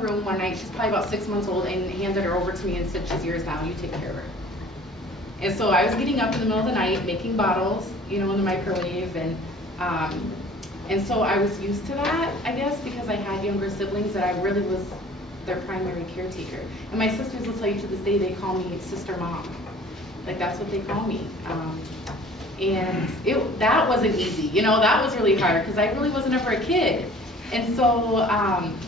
Room one night, she's probably about 6 months old, and handed her over to me and said, she's yours now, you take care of her. And so I was getting up in the middle of the night, making bottles, you know, in the microwave, and so I was used to that, I guess, because I had younger siblings that I really was their primary caretaker. And my sisters will tell you to this day, they call me sister mom. Like, that's what they call me. And that wasn't easy, you know, that was really hard, because I really wasn't ever a kid. And so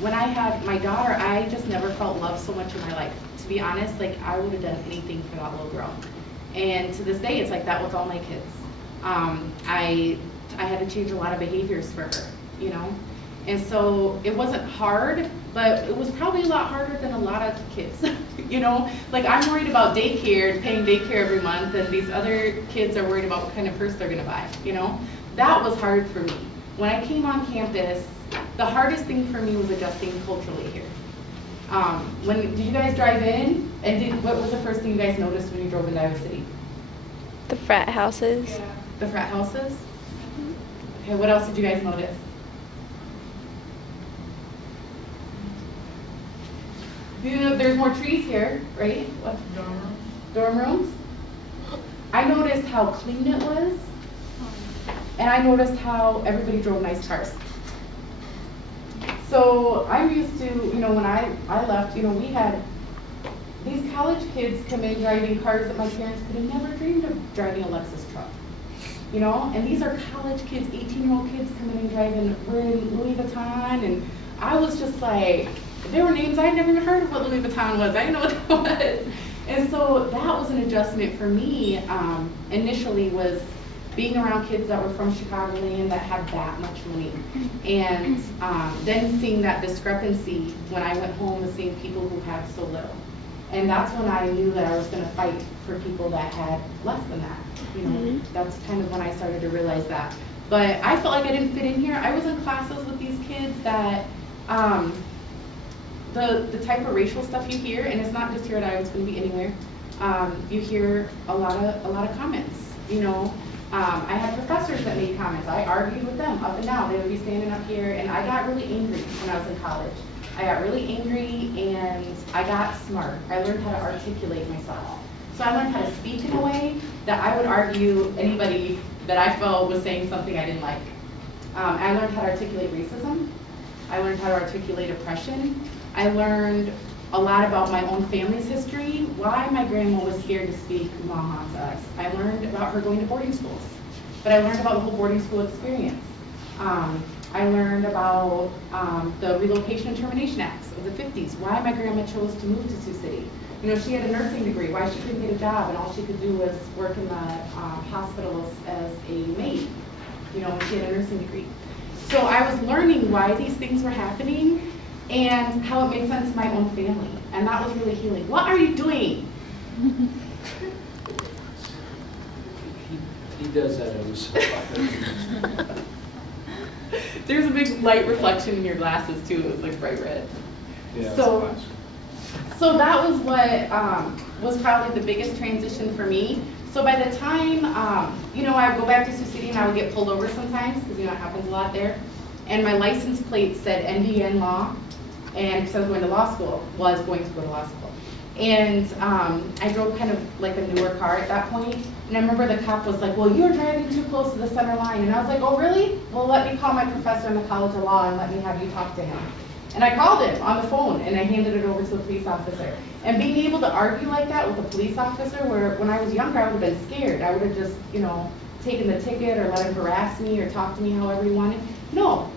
when I had my daughter, I just never felt love so much in my life. To be honest, like, I would have done anything for that little girl. And to this day, it's like that with all my kids. I had to change a lot of behaviors for her, you know? And so it wasn't hard, but it was probably a lot harder than a lot of kids, you know? Like, I'm worried about daycare, paying daycare every month, and these other kids are worried about what kind of purse they're gonna buy, you know? That was hard for me. When I came on campus, the hardest thing for me was adjusting culturally here. Did you guys drive in? And what was the first thing you guys noticed when you drove into Iowa City? The frat houses. Yeah. The frat houses? Okay, what else did you guys notice? You know, there's more trees here, right? What? Dorm rooms. Dorm rooms? I noticed how clean it was, and I noticed how everybody drove nice cars. So I'm used to, you know, when I left, you know, we had these college kids come in driving cars that my parents could have never dreamed of driving a Lexus truck. You know, and these are college kids, 18-year-old kids coming in driving, wearing Louis Vuitton, and I was just like, there were names I'd never even heard of what Louis Vuitton was. I didn't know what that was. And so that was an adjustment for me initially, was being around kids that were from Chicagoland that had that much money. And then seeing that discrepancy when I went home and seeing people who had so little. And that's when I knew that I was going to fight for people that had less than that. You know, that's kind of when I started to realize that. But I felt like I didn't fit in here. I was in classes with these kids that the type of racial stuff you hear, and it's not just here at Iowa, it's going to be anywhere. You hear a lot of comments. You know, I had professors that made comments. I argued with them up and down. They would be standing up here, and I got really angry when I was in college. I got really angry, and I got smart. I learned how to articulate myself. So I learned how to speak in a way that I would argue anybody that I felt was saying something I didn't like. I learned how to articulate racism. I learned how to articulate oppression. I learned a lot about my own family's history, why my grandma was scared to speak Mama to us. I learned about her going to boarding schools, but I learned about the whole boarding school experience. I learned about the Relocation and Termination Acts of the 50s, why my grandma chose to move to Sioux City. You know, she had a nursing degree, why she couldn't get a job, and all she could do was work in the hospital as a maid, you know, when she had a nursing degree. So I was learning why these things were happening and how it made sense to my own family. And that was really healing. What are you doing? He does that every so often. There's a big light reflection in your glasses too. It was like bright red. Yeah, so that was what was probably the biggest transition for me. So by the time, you know, I would go back to Sioux City and I would get pulled over sometimes, because you know it happens a lot there. And my license plate said NDN Law, and because I was going to law school, And I drove kind of like a newer car at that point. And I remember the cop was like, well, you're driving too close to the center line. And I was like, oh, really? Well, let me call my professor in the College of Law and let me have you talk to him. And I called him on the phone and I handed it over to the police officer. And being able to argue like that with a police officer, where when I was younger, I would have been scared. I would have just, you know, taken the ticket or let him harass me or talk to me however he wanted. No,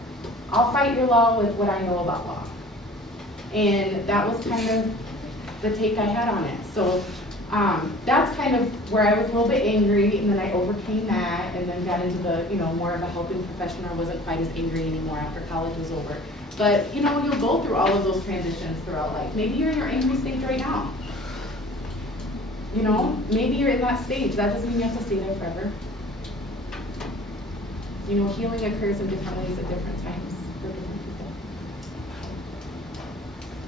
I'll fight your law with what I know about law. And that was kind of the take I had on it. So that's kind of where I was a little bit angry, and then I overcame that, and then got into the, you know, more of a helping profession. I wasn't quite as angry anymore after college was over. But, you know, you'll go through all of those transitions throughout life. Maybe you're in your angry stage right now. You know, maybe you're in that stage. That doesn't mean you have to stay there forever. You know, healing occurs in different ways at different times for different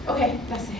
people. Okay, that's it.